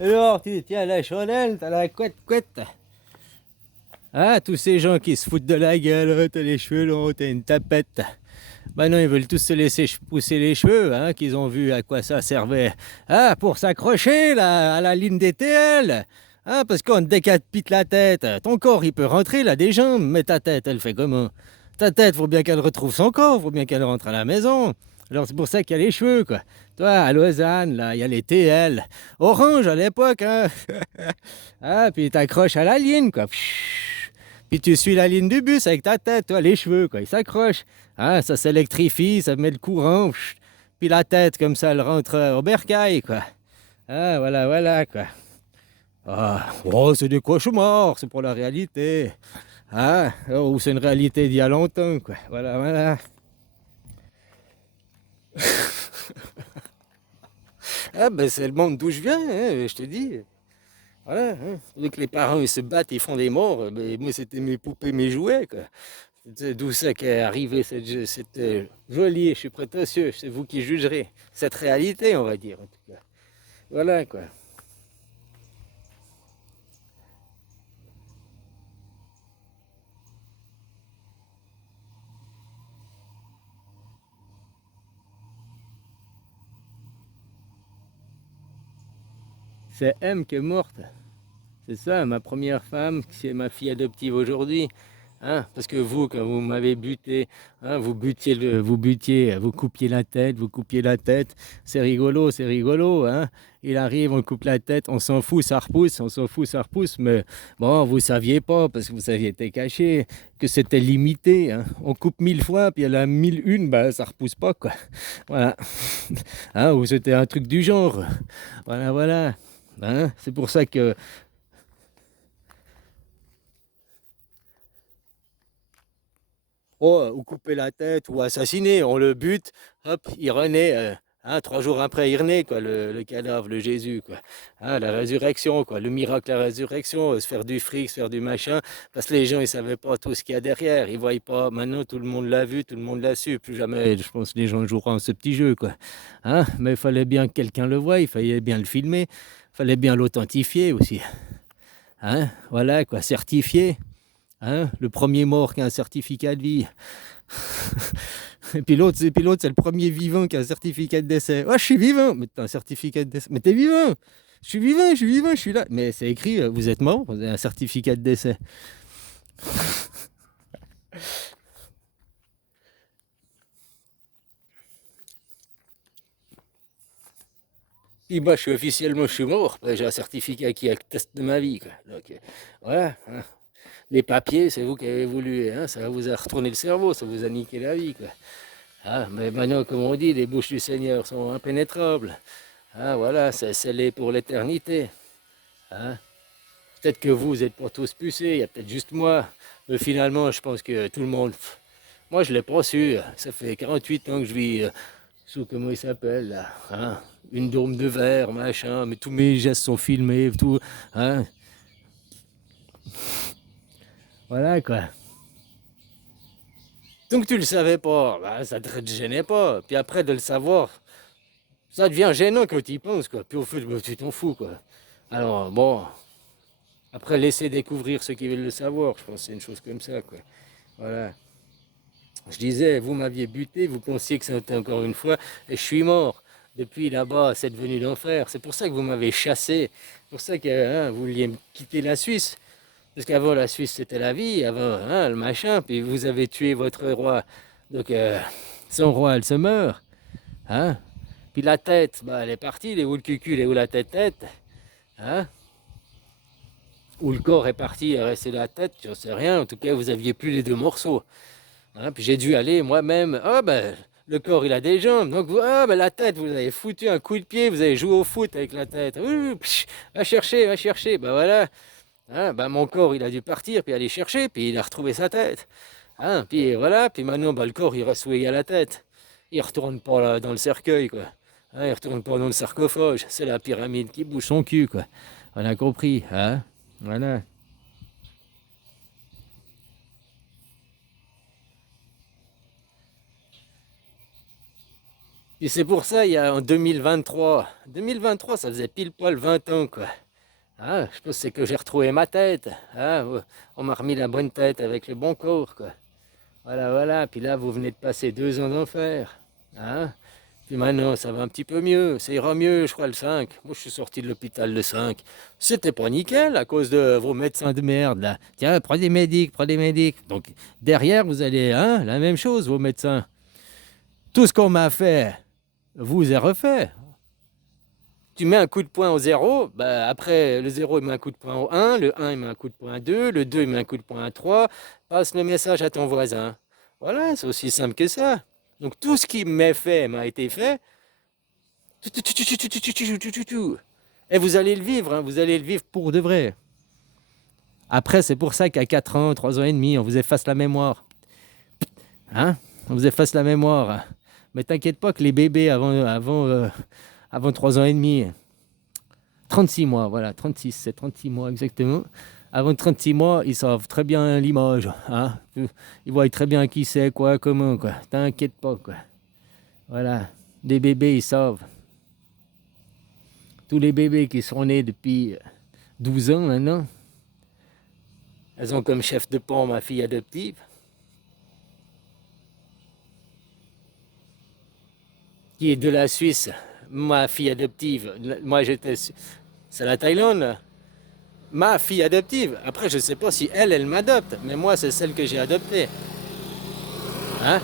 Alors, tu tiens la chandelle, t'as la couette couette. Ah, tous ces gens qui se foutent de la gueule, t'as les cheveux longs, t'as une tapette. Bah non, ils veulent tous se laisser pousser les cheveux, hein, qu'ils ont vu à quoi ça servait. Ah, pour s'accrocher là, à la ligne des TL. Ah, parce qu'on te décapite la tête. Ton corps, il peut rentrer là des jambes, mais ta tête, elle fait comment? Ta tête, faut bien qu'elle retrouve son corps, faut bien qu'elle rentre à la maison. Alors c'est pour ça qu'il y a les cheveux, quoi. Toi, à Lausanne, là, il y a les TL. Orange à l'époque, hein. Ah, puis t'accroches à la ligne, quoi. Puis tu suis la ligne du bus avec ta tête, toi, les cheveux, quoi. Ils s'accrochent. Ah, ça s'électrifie, ça met le courant. Puis la tête, comme ça, elle rentre au bercail, quoi. Ah, voilà, voilà, quoi. Ah, oh, c'est des cauchemars, c'est pour la réalité. Ah, oh, c'est une réalité d'il y a longtemps, quoi. Voilà, voilà. Ah, ben, c'est le monde d'où je viens, hein, je te dis. Voilà, hein. Dès que les parents ils se battent, ils font des morts, ben, moi, c'était mes poupées, mes jouets, quoi. C'est d'où ça qu'est arrivé cette jolie, je suis prétentieux, c'est vous qui jugerez, cette réalité, on va dire, en tout cas. Voilà, quoi. C'est M qui est morte. C'est ça, ma première femme, c'est ma fille adoptive aujourd'hui. Hein, parce que vous, quand vous m'avez buté, hein, vous coupiez la tête, vous coupiez la tête. C'est rigolo, c'est rigolo. Hein. Il arrive, on coupe la tête, on s'en fout, ça repousse, on s'en fout, ça repousse. Mais bon, vous saviez pas, parce que vous aviez été caché, que c'était limité. Hein. On coupe 1000 fois, puis il y en a 1001, bah, ça repousse pas, quoi. Voilà. Hein, ou c'était un truc du genre. Voilà, voilà. Hein, c'est pour ça que oh, ou couper la tête, ou assassiner, on le bute, hop, il renaît, hein, 3 jours après, il renaît, quoi, le cadavre, le Jésus, quoi. Hein, la résurrection, quoi, le miracle, la résurrection, se faire du fric, se faire du machin, parce que les gens, ils savaient pas tout ce qu'il y a derrière, ils voyaient pas, maintenant, tout le monde l'a vu, tout le monde l'a su, plus jamais, je pense que les gens joueront ce petit jeu, quoi. Hein, mais il fallait bien que quelqu'un le voie, il fallait bien le filmer, il fallait bien l'authentifier aussi. Hein, voilà, quoi, certifier. Hein, le premier mort qui a un certificat de vie. Et puis l'autre, c'est le premier vivant qui a un certificat de décès. Oh, je suis vivant. Mais t'as un certificat de décès. Mais t'es vivant. Je suis vivant, je suis vivant, je suis là. Mais c'est écrit, vous êtes mort, vous avez un certificat de décès. Et moi, je suis mort. Ben, j'ai un certificat qui atteste de ma vie, quoi. Donc, voilà. Hein. Les papiers, c'est vous qui avez voulu. Hein, ça vous a retourné le cerveau, ça vous a niqué la vie, quoi. Ah, mais maintenant, comme on dit, les bouches du Seigneur sont impénétrables. Ah, voilà, c'est scellé pour l'éternité. Hein. Peut-être que vous n'êtes pas tous pucés, il y a peut-être juste moi. Mais finalement, je pense que tout le monde. Moi, je ne l'ai pas su. Ça fait 48 ans que je vis sous, comment il s'appelle, là. Hein, une dôme de verre, machin. Mais tous mes gestes sont filmés, tout. Hein. Voilà, quoi. Donc, tu le savais pas. Bah, ça te gênait pas. Puis après, de le savoir, ça devient gênant quand tu y penses, quoi. Puis au fait, bah, tu t'en fous, quoi. Alors, bon. Après, laisser découvrir ceux qui veulent le savoir, je pense que c'est une chose comme ça, quoi. Voilà. Je disais, vous m'aviez buté, vous pensiez que c'était encore une fois, et je suis mort. Depuis là-bas, c'est devenu l'enfer. C'est pour ça que vous m'avez chassé. C'est pour ça que hein, vous vouliez quitter la Suisse. Parce qu'avant, la Suisse, c'était la vie, avant, hein, le machin. Puis vous avez tué votre roi. Donc, son roi, elle se meurt. Hein. Puis la tête, bah, elle est partie. Elle est où le cucul, elle est où la tête-tête. Hein. Ou le corps est parti, il est resté la tête, j'en sais rien. En tout cas, vous aviez plus les deux morceaux. Hein, puis j'ai dû aller moi-même. Ah ben, le corps il a des jambes. Donc ah ben la tête, vous avez foutu un coup de pied, vous avez joué au foot avec la tête. Oui, va chercher, va chercher. Ben voilà. Hein, ben mon corps il a dû partir, puis aller chercher, puis il a retrouvé sa tête. Hein, puis voilà, puis maintenant ben, le corps il reste où il y a la tête. Il retourne pas là, dans le cercueil, quoi. Hein, il retourne pas dans le sarcophage. C'est la pyramide qui bouge son cul, quoi. On a compris, hein? Voilà. Et c'est pour ça, il y a en 2023, ça faisait pile poil 20 ans, quoi. Ah, je pense que c'est que j'ai retrouvé ma tête. Ah, on m'a remis la bonne tête avec le bon corps, quoi. Voilà, voilà. Puis là, vous venez de passer 2 ans d'enfer. Hein? Puis maintenant, ça va un petit peu mieux. Ça ira mieux, je crois, le 5. Moi, je suis sorti de l'hôpital le 5. C'était pas nickel à cause de vos médecins de merde, là. Tiens, prends des médics, prends des médics. Donc, derrière, vous allez, hein, la même chose, vos médecins. Tout ce qu'on m'a fait, vous est refait. Tu mets un coup de poing au zéro, bah après le zéro il met un coup de poing au un, le un il met un coup de poing à 2, le 2 il met un coup de poing à 3, passe le message à ton voisin. Voilà, c'est aussi simple que ça. Donc tout ce qui m'est fait m'a été fait. Et vous allez le vivre, hein, vous allez le vivre pour de vrai. Après, c'est pour ça qu'à 4 ans, 3 ans et demi, on vous efface la mémoire. Hein? On vous efface la mémoire. Mais t'inquiète pas que les bébés avant 3 ans et demi, 36 mois, voilà, 36, c'est 36 mois exactement. Avant 36 mois, ils savent très bien l'image. Hein? Ils voient très bien qui c'est, quoi, comment, quoi. T'inquiète pas, quoi. Voilà. Les bébés, ils savent. Tous les bébés qui sont nés depuis 12 ans maintenant, elles ont comme chef de pan ma fille adoptive, qui est de la Suisse. Ma fille adoptive, moi j'étais. C'est la Thaïlande, là. Ma fille adoptive. Après, je ne sais pas si elle m'adopte, mais moi, c'est celle que j'ai adoptée. Hein?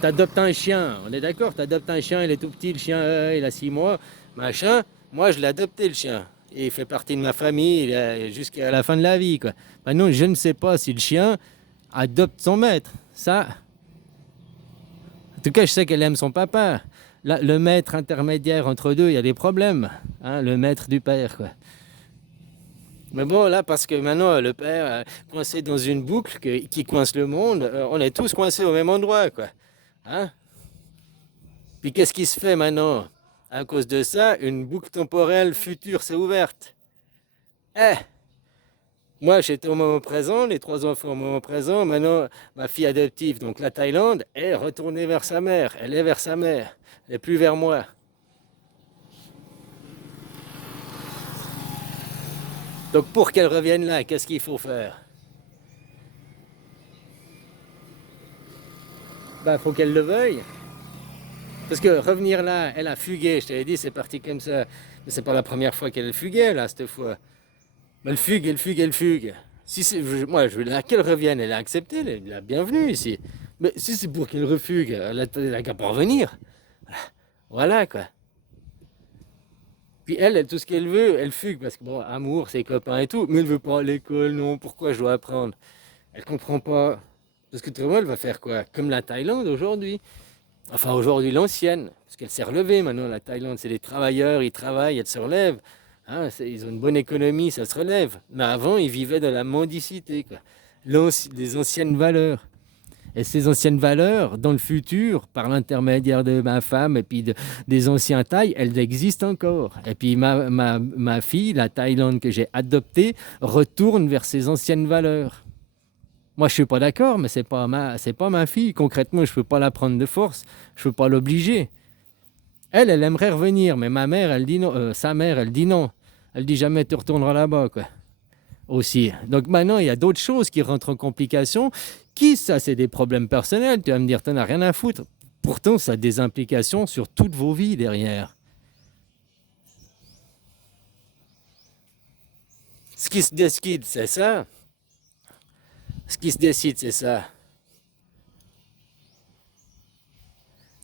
T'adoptes un chien, on est d'accord? T'adoptes un chien, il est tout petit, le chien, il a 6 mois, machin. Moi, je l'ai adopté, le chien. Et il fait partie de ma famille jusqu'à la fin de la vie, quoi. Maintenant, je ne sais pas si le chien adopte son maître. Ça, en tout cas, je sais qu'elle aime son papa. Là, le maître intermédiaire entre deux, il y a des problèmes. Hein, le maître du père, quoi. Mais bon, là, parce que maintenant, le père coincé dans une boucle qui coince le monde, on est tous coincés au même endroit, quoi. Hein? Puis qu'est-ce qui se fait maintenant? À cause de ça, une boucle temporelle future s'est ouverte. Eh, moi j'étais au moment présent, les 3 enfants au moment présent, maintenant ma fille adoptive, donc la Thaïlande, est retournée vers sa mère. Elle est vers sa mère, elle n'est plus vers moi. Donc pour qu'elle revienne là, qu'est-ce qu'il faut faire? Bah, faut qu'elle le veuille. Parce que revenir là, elle a fugué, je t'avais dit, c'est parti comme ça. Mais c'est pas la première fois qu'elle fuguait là, cette fois. Mais elle fugue, elle fugue, elle fugue. Si moi, je veux qu'elle revienne, elle a accepté, elle est la bienvenue ici. Mais si c'est pour qu'elle refugue, elle a qu'à pas revenir. Voilà quoi. Puis elle, tout ce qu'elle veut, elle fugue parce que bon, amour, ses copains et tout, mais elle veut pas à l'école, non, pourquoi je dois apprendre? Elle comprend pas. Parce que tout le monde, elle va faire quoi? Comme la Thaïlande aujourd'hui. Enfin, aujourd'hui, l'ancienne, parce qu'elle s'est relevée maintenant, la Thaïlande, c'est des travailleurs, ils travaillent, elle se relève. Hein, ils ont une bonne économie, ça se relève. Mais avant, ils vivaient dans la mendicité, quoi. Les anciennes valeurs. Et ces anciennes valeurs, dans le futur, par l'intermédiaire de ma femme et puis des anciens Thaïs, elles existent encore. Et puis ma fille, la Thaïlande que j'ai adoptée, retourne vers ces anciennes valeurs. Moi, je suis pas d'accord, mais c'est pas ma fille. Concrètement, je peux pas la prendre de force. Je peux pas l'obliger. Elle aimerait revenir, mais ma mère, elle dit non. Sa mère, elle dit non. Elle dit jamais tu retourneras là-bas, quoi. Aussi. Donc maintenant, il y a d'autres choses qui rentrent en complication. Ça, c'est des problèmes personnels. Tu vas me dire, t'en as rien à foutre. Pourtant, ça a des implications sur toutes vos vies derrière. Ce qui se décide, c'est ça. Ce qui se décide, c'est ça.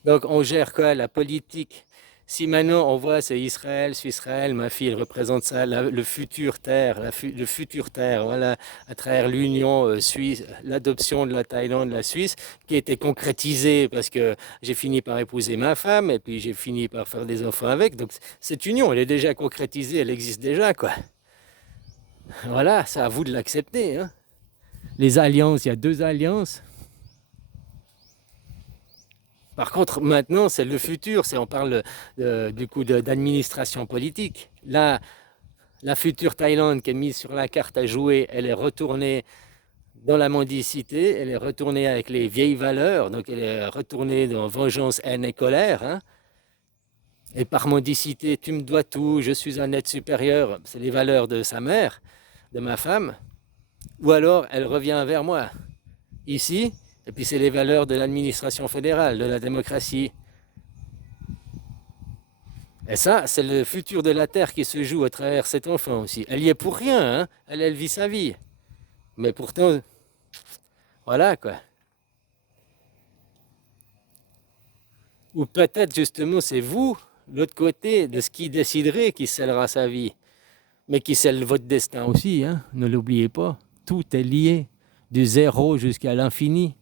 Donc on gère quoi? La politique. Si maintenant on voit c'est Israël, c'est Israël, ma fille elle représente ça, le futur terre, le futur terre, voilà, à travers l'union suisse, l'adoption de la Thaïlande, de la Suisse, qui a été concrétisée parce que j'ai fini par épouser ma femme et puis j'ai fini par faire des enfants avec. Donc cette union, elle est déjà concrétisée, elle existe déjà, quoi. Voilà, c'est à vous de l'accepter, hein. Les alliances, il y a 2 alliances. Par contre, maintenant, c'est le futur. On parle du coup d'administration politique. Là, la future Thaïlande qui est mise sur la carte à jouer, elle est retournée dans la mendicité, elle est retournée avec les vieilles valeurs, donc elle est retournée dans vengeance, haine et colère, hein. Et par mendicité, tu me dois tout, je suis un être supérieur, c'est les valeurs de sa mère, de ma femme. Ou alors, elle revient vers moi, ici, et puis c'est les valeurs de l'administration fédérale, de la démocratie. Et ça, c'est le futur de la Terre qui se joue à travers cet enfant aussi. Elle y est pour rien, hein. Elle vit sa vie. Mais pourtant, voilà quoi. Ou peut-être justement c'est vous, l'autre côté, de ce qui déciderait qui scellera sa vie, mais qui scelle votre destin aussi, hein. Ne l'oubliez pas. Tout est lié, du zéro jusqu'à l'infini.